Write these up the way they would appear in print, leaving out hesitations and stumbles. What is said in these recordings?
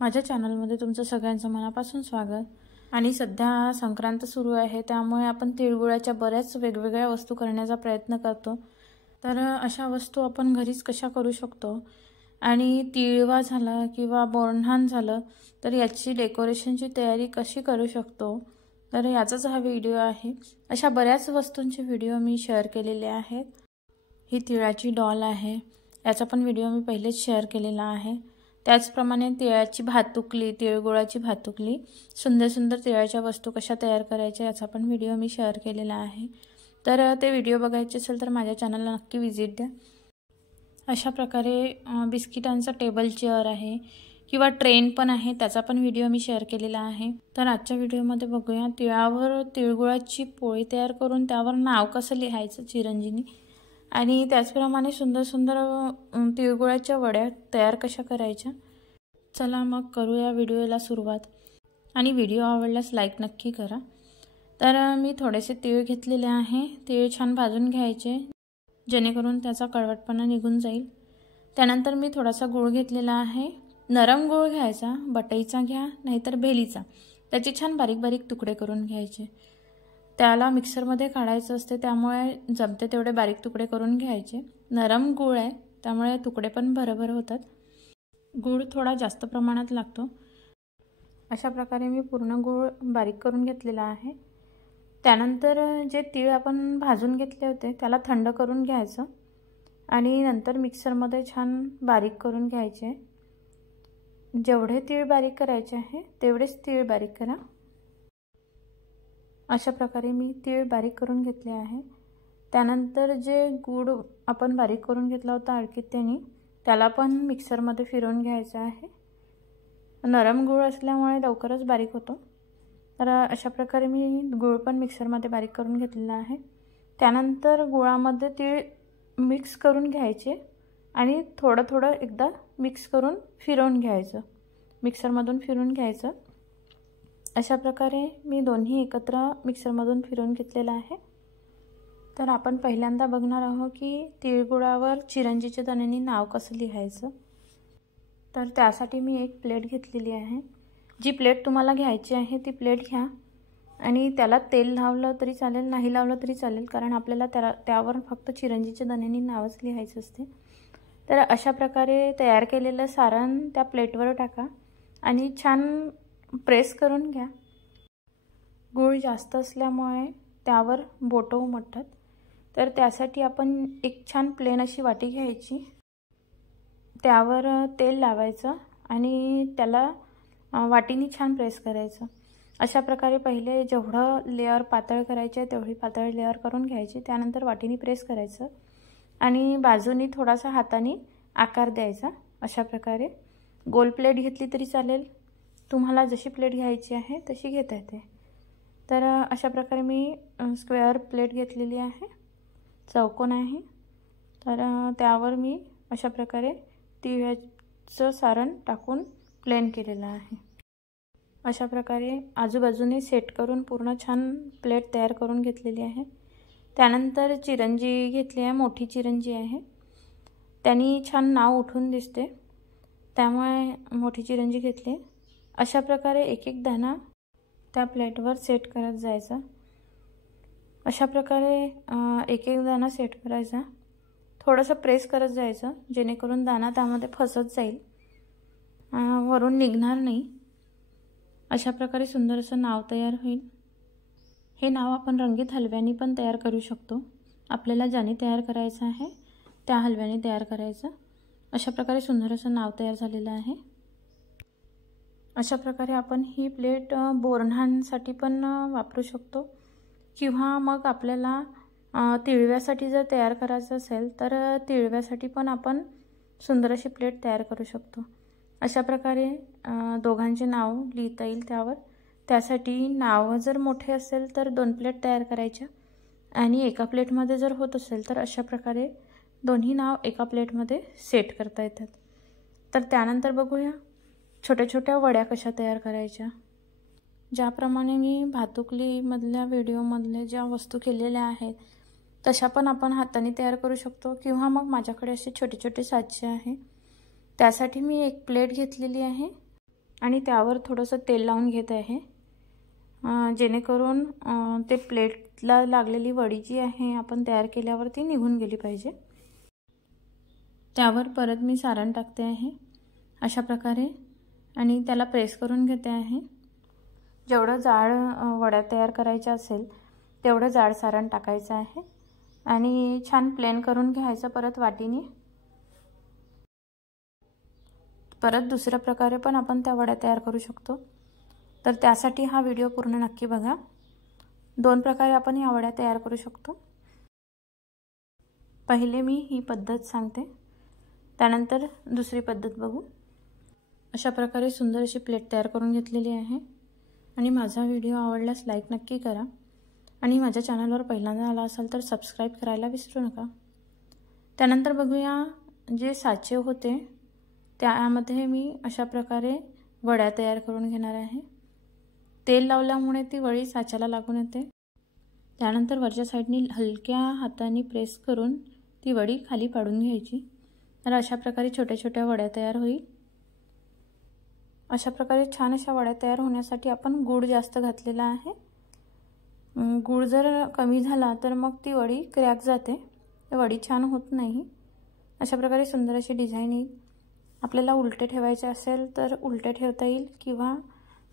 माझ्या चॅनलमध्ये तुमचं सगळ्यांचं मनापासून स्वागत। आणि सध्या संक्रांत सुरू आहे, त्यामुळे आपण तिळगुळाच्या बऱ्याच वेगवेगळ्या वस्तू करण्याचा प्रयत्न करतो। तर अशा वस्तू आपण घरीच कशा करू शकतो आणि तिळवा झाला किंवा बोरन्हाण झालं तर याची डेकोरेशनची तयारी कशी करू शकतो, तर याचाच हा व्हिडिओ आहे। अशा बऱ्याच वस्तूंचे व्हिडिओ मी शेअर केलेले आहेत। ही तिळाची डॉल आहे, याचा पण व्हिडिओ मी पहिलेच शेअर केलेला आहे। त्याचप्रमाणे तिळाची भातुकली, तिळगुळाची भातुकली, सुंदर सुंदर तिळाच्या वस्तू कशा तयार करायच्या याचा पण व्हिडिओ मी शेअर केलेला आहे। तर ते व्हिडिओ बघायचे असेल तर माझ्या चॅनलला नक्की विजिट द्या। अशा प्रकारे बिस्किटांचा टेबल चेअर आहे किंवा ट्रेन पण आहे, त्याचा पण व्हिडिओ मी शेअर केलेला आहे। तर आजच्या व्हिडिओमध्ये बघूया तिळावर तिळगुळाची पोळी तयार करून त्यावर नाव कसं लिहायचं चिरंजीनी, आणि त्याचप्रमाणे सुंदर सुंदर तिळगुळाच्या वड्या तयार कशा करायच्या। चला मग करूया व्हिडिओला सुरुवात, आणि व्हिडिओ आवडल्यास लाईक नक्की करा। तर मी थोडेसे तीळ घेतलेले आहे, तीळ छान भाजून घ्यायचे जेणेकरून त्याचा कडवटपणा निघून जाईल। त्यानंतर मी थोडासा गूळ घेतलेला आहे, नरम गूळ घ्यायचा, बटईचा घ्या नाहीतर भेलीचा, त्याचे छान बारीक बारीक तुकडे करून घ्यायचे। त्याला मिक्सरमध्ये काढायचं असते, त्यामुळे जमते तेवढे बारीक तुकडे करून घ्यायचे। नरम गूळ आहे त्यामुळे तुकडे पण भरभर होतात, गूळ थोडा जास्त प्रमाणात लागतो। अशा प्रकारे मी पूर्ण गूळ बारीक करून घेतलेला आहे। त्यानंतर जे तीळ आपण भाजून घेतले होते त्याला थंड करून घ्यायचं आणि नंतर मिक्सरमध्ये छान बारीक करून घ्यायचे। जेवढे तीळ बारीक करायचे आहे तेवढेच तीळ बारीक करा। अशा प्रकारे मी तीळ बारीक करून घेतले आहे। त्यानंतर जे गूळ आपण बारीक करून घेतला होता अळकीत्याने, त्याला पण मिक्सरमध्ये फिरवून घ्यायचं आहे। नरम गूळ असल्यामुळे लवकरच बारीक होतो। तर अशा प्रकारे मी गूळ पण मिक्सरमध्ये बारीक करून घेतलेला आहे। त्यानंतर गुळामध्ये तीळ मिक्स करून घ्यायचे आणि थोडं थोडं एकदा मिक्स करून फिरवून घ्यायचं, मिक्सरमधून फिरवून घ्यायचं। अशा प्रकारे मी दोन्ही एकत्र मिक्सरमधून फिरवून घेतलेला आहे। तर आपण पहिल्यांदा बघणार आहोत की तिळगुळावर चिरंजीच्या दाण्यांनी नाव कसं लिहायचं। तर त्यासाठी मी एक प्लेट घेतलेली आहे, जी प्लेट तुम्हाला घ्यायची आहे ती प्लेट घ्या आणि त्याला तेल लावलं तरी चालेल, नाही लावलं तरी चालेल, कारण आपल्याला त्यावर फक्त चिरंजीच्या दाण्यांनी नावच लिहायचं असते। तर अशा प्रकारे तयार केलेलं सारण त्या प्लेटवर टाका आणि छान प्रेस करून घ्या। गूळ जास्त असल्यामुळे त्यावर बोटं उमटतात, तर त्यासाठी आपण एक छान प्लेन अशी वाटी घ्यायची, त्यावर तेल लावायचं आणि त्याला वाटीने छान प्रेस करायचं। अशा प्रकारे पहिले जेवढं लेअर पातळ करायचे तेवढी पातळ लेअर करून घ्यायची, त्यानंतर वाटीने प्रेस करायचं आणि बाजूनी थोडासा हाताने आकार द्यायचा। अशा प्रकारे गोल प्लेट घेतली तरी चालेल, तुम्हाला जशी प्लेट घ्यायची आहे तशी घेता येते। तर अशा प्रकारे मी स्क्वेअर प्लेट घेतलेली आहे, चौकोन आहे। तर त्यावर मी अशा प्रकारे तिळाचं सारण टाकून प्लेन केलेलं आहे। अशा प्रकारे आजूबाजूने सेट करून पूर्ण छान प्लेट तयार करून घेतलेली आहे। त्यानंतर चिरंजी घेतली आहे, मोठी चिरंजी आहे, त्यांनी छान नाव उठून दिसते, त्यामुळे मोठी चिरंजी घेतली। अशा प्रकारे एक एक दाणा त्या प्लेटवर सेट करत जायचा। अशा प्रकारे एक एक दाणा सेट करायचा, थोडंसं प्रेस करत जायचं जेणेकरून दाणा त्यामध्ये फसत जाईल, वरून निघणार नाही। अशा प्रकारे सुंदर असं नाव तयार होईल। हे नाव आपण रंगीत हलव्याने पण तयार करू शकतो, आपल्याला ज्याने तयार करायचं आहे त्या हलव्याने तयार करायचं। अशा प्रकारे सुंदर असं नाव तयार झालेलं आहे। अशा प्रकारे आपण ही प्लेट बोरन्हाणसाठी पण वापरू शकतो, किंवा मग आपल्याला तिळव्यासाठी जर तयार करायचं असेल तर तिळव्यासाठी पण आपण सुंदर अशी प्लेट तयार करू शकतो। अशा प्रकारे दोघांचे नाव लिहिता येईल त्यावर। त्यासाठी नाव जर मोठे असेल तर 2 प्लेट तयार करायच्या, आणि एका प्लेटमध्ये जर होत असेल तर अशा प्रकारे दोन्ही नाव एका प्लेटमध्ये सेट करता येतात। तर त्यानंतर बघूया छोट्या छोट्या वड्या कशा तयार करायच्या। ज्याप्रमाणे मी भातुकलीमधल्या व्हिडिओमधले ज्या वस्तू केलेल्या आहेत तशा पण आपण हाताने तयार करू शकतो, किंवा मग माझ्याकडे असे छोटे छोटे साचे आहे। त्यासाठी मी एक प्लेट घेतलेली आहे, आणि त्यावर थोडंसं तेल लावून घेत आहे, जेणेकरून ते प्लेटला लागलेली वडी जी आहे आपण तयार केल्यावर ती निघून गेली पाहिजे। त्यावर परत मी सारण टाकते आहे अशा प्रकारे आणि त्याला प्रेस करून घेते आहे। जेवढं जाड वड्या तयार करायच्या असेल तेवढं जाड सारण टाकायचं आहे आणि छान प्लेन करून घ्यायचं परत वाटीने। परत दुसऱ्या प्रकारे पण आपण त्या वड्या तयार करू शकतो, तर त्यासाठी हा व्हिडिओ पूर्ण नक्की बघा। दोन प्रकारे आपण या वड्या तयार करू शकतो। पहिले मी ही पद्धत सांगते, त्यानंतर दुसरी पद्धत बघू। अशा प्रकारे सुंदर अशी प्लेट तयार करून घेतलेली आहे आणि माझा व्हिडिओ आवडल्यास लाईक नक्की करा आणि माझ्या चॅनलवर पहिल्यांदा आला असाल तर सबस्क्राइब करायला विसरू नका। त्यानंतर बघूया जे साचे होते त्यामध्ये मी अशा प्रकारे वड्या तयार करून घेणार आहे। तेल लावल्यामुळे ती वडी साच्याला लागून येते। त्यानंतर वरच्या साईडनी हलक्या हाताने प्रेस करून ती वडी खाली पाडून घ्यायची, तर अशा प्रकारे छोट्या छोट्या वड्या तयार होईल। अशा प्रकारे छान अशा वड्या तयार होण्यासाठी आपण गूळ जास्त घातलेला आहे। गूळ जर कमी झाला तर मग ती वडी क्रॅक जाते, तर वडी छान होत नाही। अशा प्रकारे सुंदर अशी डिझाइन येईल। आपल्याला उलटे ठेवायचे असेल तर उलटे ठेवता येईल किंवा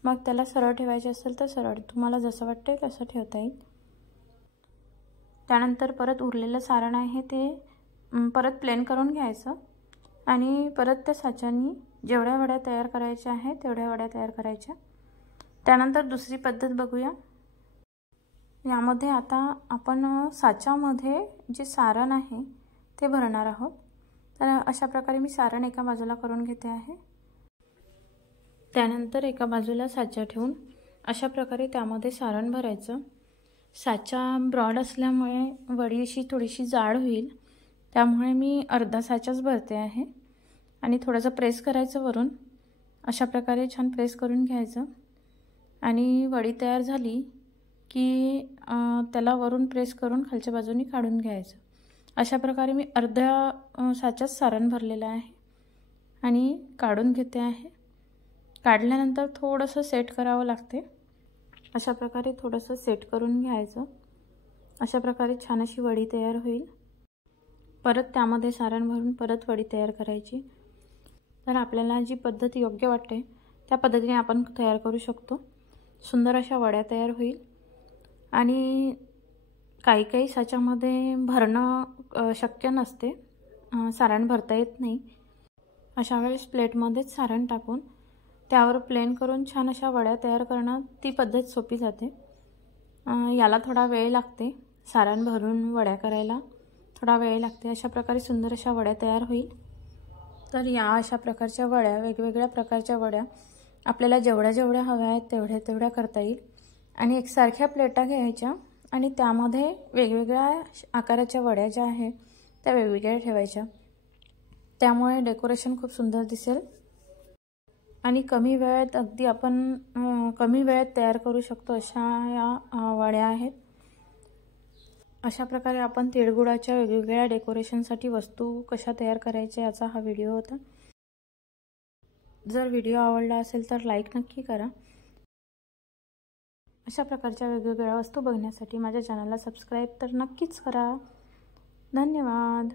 मग त्याला सरळ ठेवायचे असेल तर सरळ, तुम्हाला जसं वाटते तसं ठेवता येईल। त्यानंतर परत उरलेलं सारण आहे ते परत प्लेन करून घ्यायचं आणि परत त्या साच्यानी जेवढ्या वड्या तयार करायच्या आहेत तेवढ्या वड्या तयार करायच्या। त्यानंतर दुसरी पद्धत बघूया। यामध्ये आता आपण साच्यामध्ये जे सारण आहे ते भरणार आहोत, तर अशा प्रकारे मी सारण एका बाजूला करून घेते आहे। त्यानंतर एका बाजूला साचा ठेवून अशा प्रकारे त्यामध्ये सारण भरायचं। साचा ब्रॉड असल्यामुळे वडी अशी थोडीशी जाड होईल, त्यामुळे मी अर्धा साचाच भरते आहे आणि थोडंसं प्रेस करायचं वरून। अशा प्रकारे छान प्रेस करून घ्यायचं आणि वडी तयार झाली की त्याला वरून प्रेस करून खालच्या बाजूने काढून घ्यायचं। अशा प्रकारे मी अर्ध्या साच्यात सारण भरलेलं आहे आणि काढून घेते आहे। काढल्यानंतर थोडंसं सेट करावं लागते, अशा प्रकारे थोडंसं सेट करून घ्यायचं। अशा प्रकारे छान अशी वडी तयार होईल। परत त्यामध्ये सारण भरून परत वडी तयार करायची। तर आपल्याला जी पद्धत योग्य वाटते त्या पद्धतीने आपण तयार करू शकतो। सुंदर अशा वड्या तयार होईल आणि काही काही साच्यामध्ये भरणं शक्य नसते, सारण भरता येत नाही। अशा वेळेस प्लेटमध्येच सारण टाकून त्यावर प्लेन करून छान अशा वड्या तयार करणं ती पद्धत सोपी जाते। याला थोडा वेळ लागते, सारण भरून वड्या करायला थोडा वेळ लागते। अशा प्रकारे सुंदर अशा वड्या तयार होईल। तर या अशा प्रकारच्या वड्या, वेगवेगळ्या प्रकारच्या वड्या आपल्याला जेवढ्या हव्या आहेत तेवढ्या करता येईल। आणि एकसारख्या प्लेटा घ्यायच्या आणि त्यामध्ये वेगवेगळ्या आकाराच्या वड्या ज्या आहेत त्या वेगवेगळ्या ठेवायच्या, त्यामुळे डेकोरेशन खूप सुंदर दिसेल आणि कमी वेळात अगदी आपण कमी वेळात तयार करू शकतो अशा या वड्या आहेत। अशा प्रकारे आपण तिळगुळाच्या वेगवेगळ्या डेकोरेशनसाठी वस्तू कशा तयार करायच्या याचा हा व्हिडिओ होता। जर व्हिडिओ आवडला असेल तर लाईक नक्की करा। अशा प्रकारच्या वेगवेगळ्या वस्तू बघण्यासाठी माझ्या चॅनलला सबस्क्राइब तर नक्कीच करा। धन्यवाद।